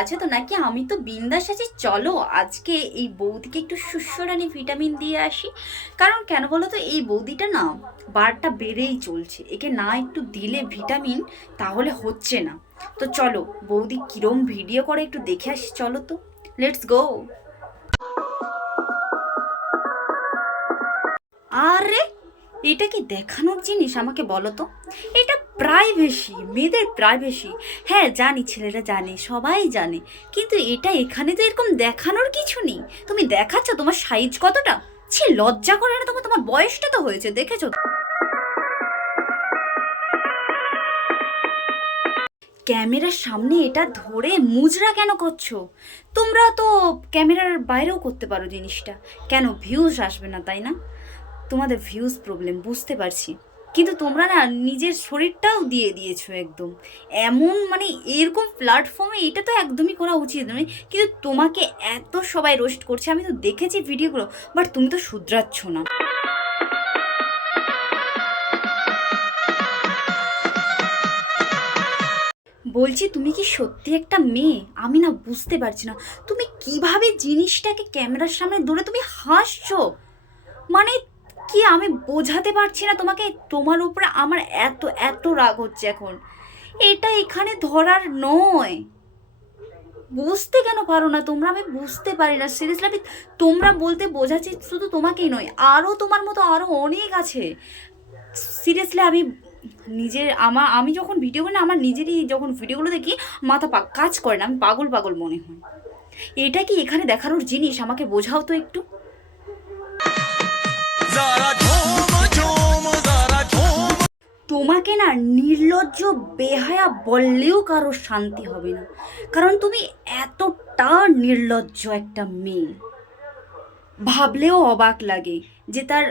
আছে তো নাকি? আমি তো বিন্দাস আছি। চলো আজকে এই বৌদিকে একটু সুস্বরানি ভিটামিন দিয়ে আসি। কারণ কেন বলো তো এই বৌদিটা না বারটা বেড়েই চলছে। একে না একটু দিলে ভিটামিন তাহলে হচ্ছে না। তো চলো, বৌদি কিরম ভিডিও করে একটু দেখে আসি। চলো তো, লেটস গো। আরে, এটা কি দেখানোর জিনিস আমাকে বলো তো? এটা প্রাইভেসি মেয়েদের প্রাইভেসি হ্যাঁ জানি, ছেলেরা জানে, সবাই জানে। কিন্তু এটা এখানে তো এরকম দেখানোর কিছু নেই। তুমি দেখাচ্ছ তোমার সাইজ কতটা? ছি, লজ্জা করে না তোমার তোমার বয়সটা তো হয়েছে, দেখেছ? ক্যামেরার সামনে এটা ধরে মুজরা কেন করছ? তোমরা তো ক্যামেরার বাইরেও করতে পারো জিনিসটা। কেন? ভিউজ আসবে না, তাই না? তোমাদের ভিউজ প্রবলেম বুঝতে পারছি। কিন্তু তোমরা না নিজের শরীরটাও দিয়ে দিয়েছ একদম। এমন মানে এরকম প্ল্যাটফর্মে এটা তো একদমই করা উচিত নয়। কিন্তু তোমাকে এত সবাই রোস্ট করছে, আমি তো দেখেছি ভিডিওগুলো বাট তুমি তো শুধরাচ্ছ না। বলছি, তুমি কি সত্যি একটা মেয়ে? আমি না বুঝতে পারছি না। তুমি কীভাবে জিনিসটাকে ক্যামেরার সামনে ধরে তুমি হাসছো? মানে কি আমি বোঝাতে পারছি না তোমাকে? তোমার উপরে আমার এত এত রাগ হচ্ছে এখন। এটা এখানে ধরার নয়। বুঝতে কেন পারো না তোমরা? আমি বুঝতে পারি না। সিরিয়াসলি আমি তোমরা বলতে বোঝাচ্ছি শুধু তোমাকেই নয়, আরও তোমার মতো আরও অনেক আছে। সিরিয়াসলি আমি নিজের আমার আমি যখন ভিডিও করি আমার নিজেরই যখন ভিডিওগুলো দেখি, মাথা পা কাজ করে না। আমি পাগল পাগল মনে হয়। এটা কি এখানে দেখানোর জিনিস? আমাকে বোঝাও তো একটু। তোমাকে না নির্লজ্জ, বেহায়া বললেও কারোর শান্তি হবে না। কারণ তুমি এতটা নির্লজ্জ একটা মেয়ে। ভাবলেও অবাক লাগে যে তার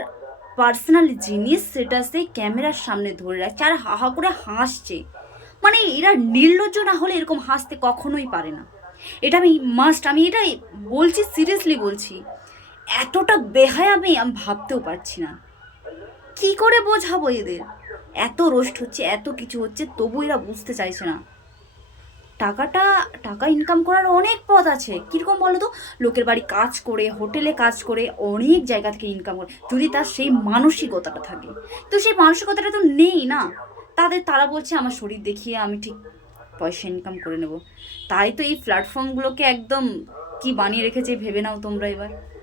পার্সোনাল জিনিস সেটা সে ক্যামেরার সামনে ধরে রাখছে আর হাহা করে হাসছে। মানে এরা নির্লজ্জ না হলে এরকম হাসতে কখনোই পারে না। এটা আমি মাস্ট আমি এটাই বলছি সিরিয়াসলি বলছি। এতটা বেহায়া আমি আমি ভাবতেও পারছি না। কি করে বোঝাবো এদের? এত রোস্ট হচ্ছে, এত কিছু হচ্ছে তবু এরা বুঝতে চাইছে না। টাকাটা, টাকা ইনকাম করার অনেক পথ আছে। কীরকম বলো তো লোকের বাড়ি কাজ করে, হোটেলে কাজ করে, অনেক জায়গা থেকে ইনকাম করে। যদি তার সেই মানসিকতাটা থাকে। তো সেই মানসিকতাটা তো নেই না। তাদের, তারা বলছে, আমার শরীর দেখিয়ে আমি ঠিক পয়সা ইনকাম করে নেব। তাই তো এই প্ল্যাটফর্মগুলোকে একদম কি বানিয়ে রেখেছে ভেবে নাও তোমরা এবার।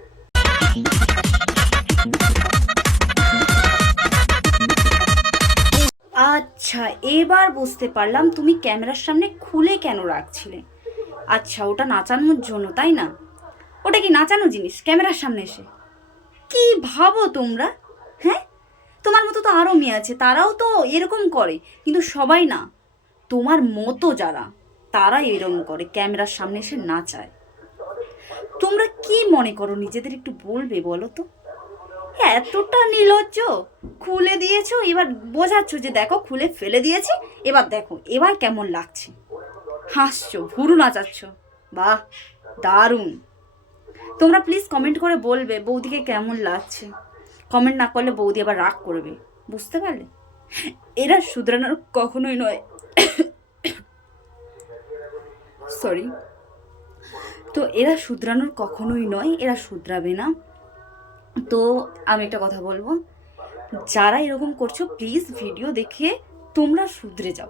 আচ্ছা এবার বুঝতে পারলাম তুমি ক্যামেরার সামনে খুলে কেন রাখছিলে। আচ্ছা ওটা নাচানোর জন্য, তাই না? ওটা কি নাচানো জিনিস? ক্যামেরার সামনে এসে। কি ভাবো তোমরা? হ্যাঁ? তোমার মতো তো আরও মেয়ে আছে, তারাও তো এরকম করে, কিন্তু সবাই না। তোমার মতো যারা তারা এরকম করে, ক্যামেরার সামনে এসে নাচায়। তোমরা কি মনে করো নিজেদের একটু বলবে বলো তো? এতটা নির্লজ্জ। খুলে দিয়েছ, এবার বোঝাচ্ছ যে দেখো, খুলে ফেলে দিয়েছি, এবার দেখো, এবার কেমন লাগছে? হাসছো ভুরু নাচাচ্ছ। বাহ, দারুণ। তোমরা প্লিজ কমেন্ট করে বলবে বৌদিকে কেমন লাগছে। কমেন্ট না করলে বৌদি আবার রাগ করবে, বুঝতে পারলে? এরা শুধরানোর কখনোই নয়। সরি তো এরা শুধরানোর কখনোই নয়, এরা শুধরাবে না। তো আমি একটা কথা বলব, যারা এরকম করছ প্লিজ ভিডিও দেখে তোমরা শুধরে যাও।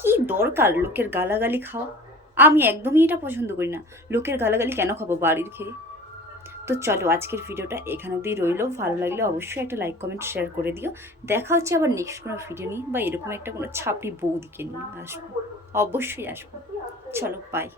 কি দরকার লোকের গালাগালি খাওয়া? আমি একদমই এটা পছন্দ করি না। লোকের গালাগালি কেন খাব বাড়ির খেয়ে? তো চলো আজকের ভিডিওটা এখানে অবধি রইল। ভালো লাগলে অবশ্যই একটা লাইক কমেন্ট শেয়ার করে দিও। দেখা হচ্ছে আবার নেক্সট কোনো ভিডিও নিয়ে, বা এরকম একটা কোনো ছাপড়ি বৌদিকে নিয়ে আসব। অবশ্যই আসব। চলো বাই